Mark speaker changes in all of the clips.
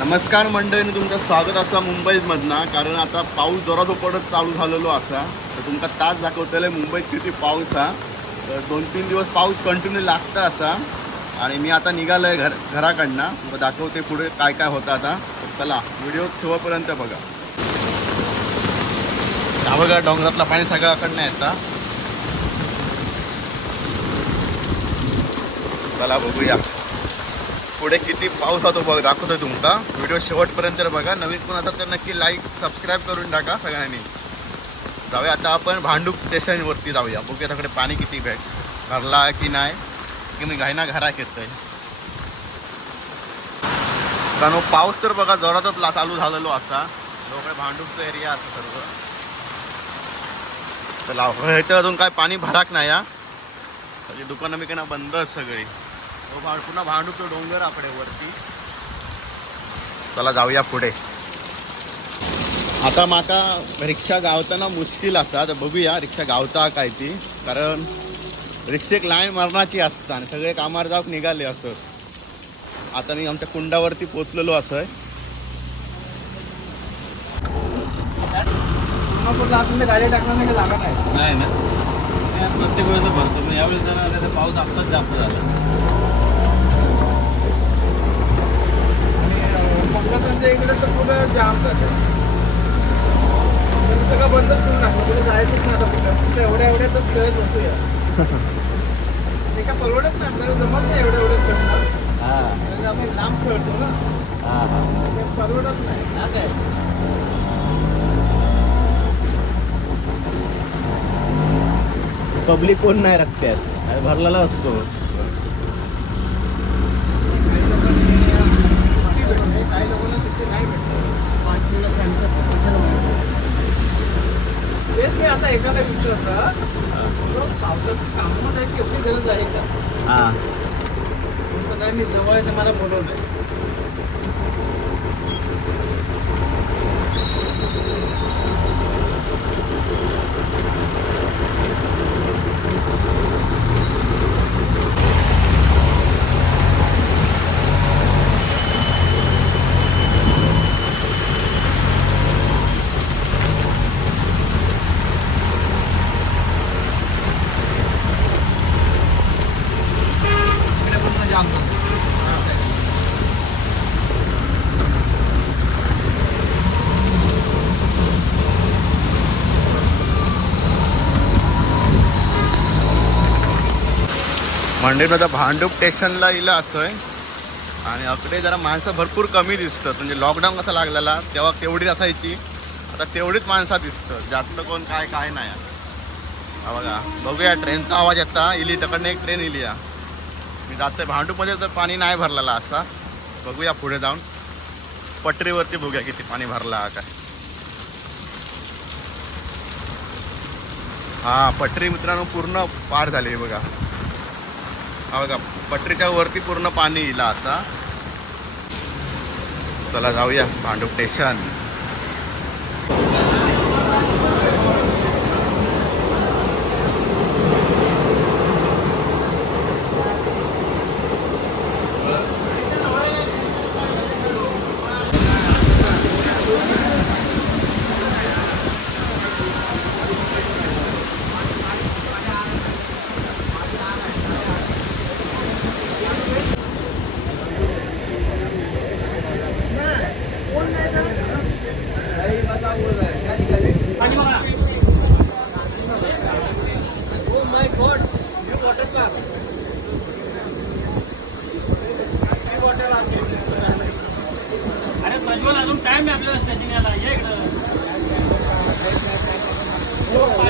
Speaker 1: नमस्कार मंडळीने तुमचं स्वागत असा मुंबईमधना. कारण आता पाऊस जोरात पडत चालू झालेलो असा. तर तुमका तास दाखवतले मुंबईत किती पाऊस हा. तर दोन तीन दिवस पाऊस कंटिन्यू लागता असा. आणि मी आता निघालो आहे घर घराकडनं. मग दाखवते पुढे काय काय होतं आता. तर चला व्हिडिओ शेवपर्यंत बघा. हा बघा डोंगरातला पाणी सगळ्याकडनं येतं. चला बघूया. पुढे किती पाऊस होतो बघ दाखवतोय तुमका व्हिडिओ शेवटपर्यंत बघा नवीन कोण आता तर नक्की लाईक सबस्क्राईब करून टाका सगळ्यांनी. जाऊया आता आपण भांडूप स्टेशनवरती जाऊया. बघूया त्याकडे पाणी किती भेट भरला आहे की नाही. की मी घाईना घरात येतोय कारण हो, पाऊस तर बघा जोरातच चालू झालेलो असा. जवळ भांडूपचा एरिया असं सर्व. चला अजून काय पाणी भराक नाही या म्हणजे सगळी दुकानं बिकानं बंद सगळी. हो पुन्हा भांडूपचं डोंगर आपले वरती. चला जाऊया पुढे. आता माका रिक्षा गावताना मुश्किल असा तर बघूया रिक्षा गावता काय ती. कारण रिक्षेक लाईन मरणाची असता आणि सगळे कामार जाऊक निघाले असं आता मी आमच्या कुंडावरती पोचलेलो असं गाडी टाकणार नाही.
Speaker 2: नाही ना. नाही, प्रत्येक वेळेस भरतो यावेळेस जरा आलं तर पाऊस आत्ताच जास्त झाला.
Speaker 3: इकडे तर पुढं जाम झालं. पण सगळं बंद करून टाकलं. पुढे जायचंच नाही आता कुठं. एवढ्या एवढ्यातच खेळत होतो या ते काय परवडत नाही. आपल्याला जमत नाही एवढ्या
Speaker 2: हां.
Speaker 3: आपण लांब खेळतो ना. ते परवडत नाही. ना काय?
Speaker 1: पब्लिक कोण नाही रस्त्यात. भरलेला असतो.
Speaker 3: तेच मी आता एखादा विचारलं पावसाचं कामामध्ये केवढी गरज आहे का?
Speaker 1: हां.
Speaker 3: तुमचं नाही मी जवळ आहे ते मला बोलवलंय इकडे पण जाम
Speaker 1: मंडईत आता भांडूप स्टेशनला इला असं आहे. आणि अकडे जरा माणसं भरपूर कमी दिसतात. म्हणजे लॉकडाऊन कसा लागलेला तेव्हा तेवढी असायची आता तेवढीच माणसं दिसतं जास्त कोण काय काय नाही. हा बघा बघूया ट्रेनचा आवाज येता. इली तकडनं एक ट्रेन इली या. मी जाते भांडूपमध्ये तर पाणी नाही भरलेला असा. बघूया पुढे जाऊन. पटरीवरती बघूया किती पाणी भरला काय. हां पटरी मित्रांनो पूर्ण पार झाली बघा. हा बघा पटरीच्या वरती पूर्ण पाणी येईल असा. चला जाऊया भांडूप स्टेशन Yeah.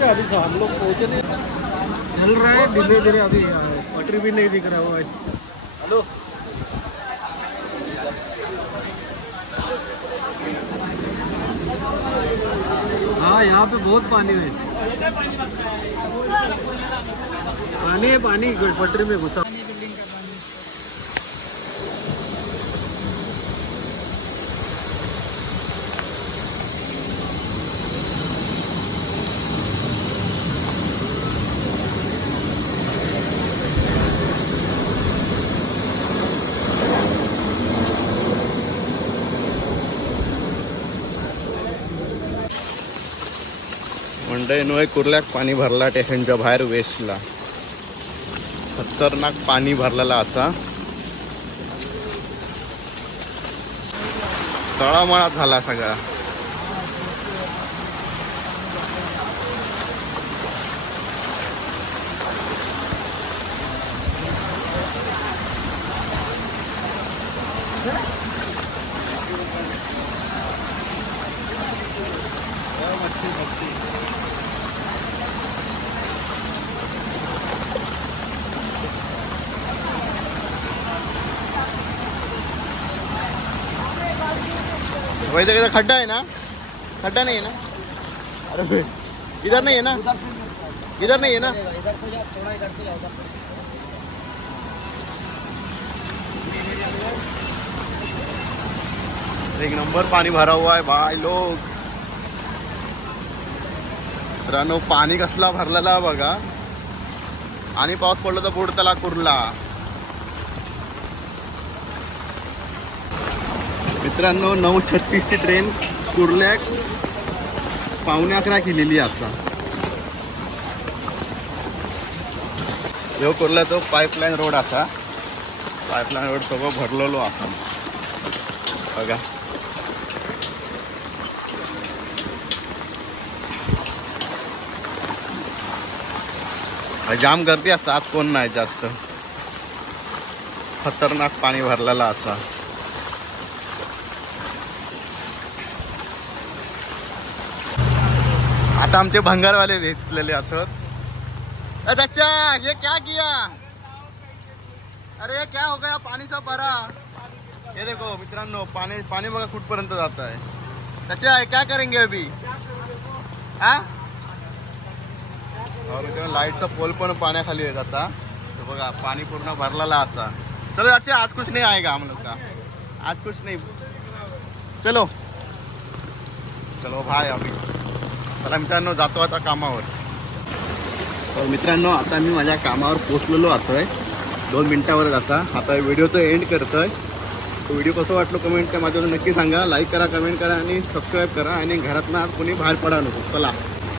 Speaker 2: ठीक अभी हम लोग पहुँचे नहीं चल रहा है धीरे धीरे अभी पटरी भी नहीं दिख रहा है हेलो हाँ यहाँ पे बहुत पानी है पानी है पानी पटरी में घुसा
Speaker 1: मंडई नोय कुर्ल्याक पाणी भरला स्टेशनच्या बाहेर वेस्टला खतरनाक पाणी भरलेला असा तळामळात झाला सगळा Yeah. कैसा खड्डा है ना? खड्डा नहीं है ना? अरे इधर नहीं है ना? इधर नहीं है ना? एक नंबर पाणी भरा हुआ है भाई लोग। मित्रांनो पाणी कसला भरलेला बघा। आणि पाऊस पडला तर त्याला कुरला। मित्रांनो नऊ छत्तीसची ट्रेन कुर्ल्याक पावणे अकरा केलेली असा ह्यो कुर्ला तो पाईपलाईन रोड असा. पाईपलाईन रोड सगळं भरलेलो असा. बघा. जाम गर्दी असा आज कोण नाही जास्त. खतरनाक पाणी भरलेला असा. आता आमचे भंगारवाले वेचलेले असत. अ हे ये क्या किया? अरे क्या हो गया? पाणी सा भरा. ये देखो मित्रांनो पाणी पाणी बघा कुठपर्यंत जात आहे त्याच्या क्या करेंगे अभी? हा? हो, मित्रांनो लाईटचा पोल पण पाण्याखाली येत आता. तो बघा पाणी पूर्ण भरलेला असा. चलो अच्छा आज कुछ नाही आएगा हम लोग का? आज कुछ नहीं. चलो. चलो भाई अभी. चला मित्रांनो जातो आता कामावर. तर मित्रांनो आता मी माझ्या कामावर पोचलेलो असं आहे दोन मिनटावरच असा. आता व्हिडिओचं एंड करतो आहे तो व्हिडिओ कसं वाटलो कमेंटच्या माझ्यावर नक्की सांगा. लाईक करा कमेंट करा आणि सबस्क्राईब करा आणि घरातनं आज कोणी बाहेर पडा नको. चला.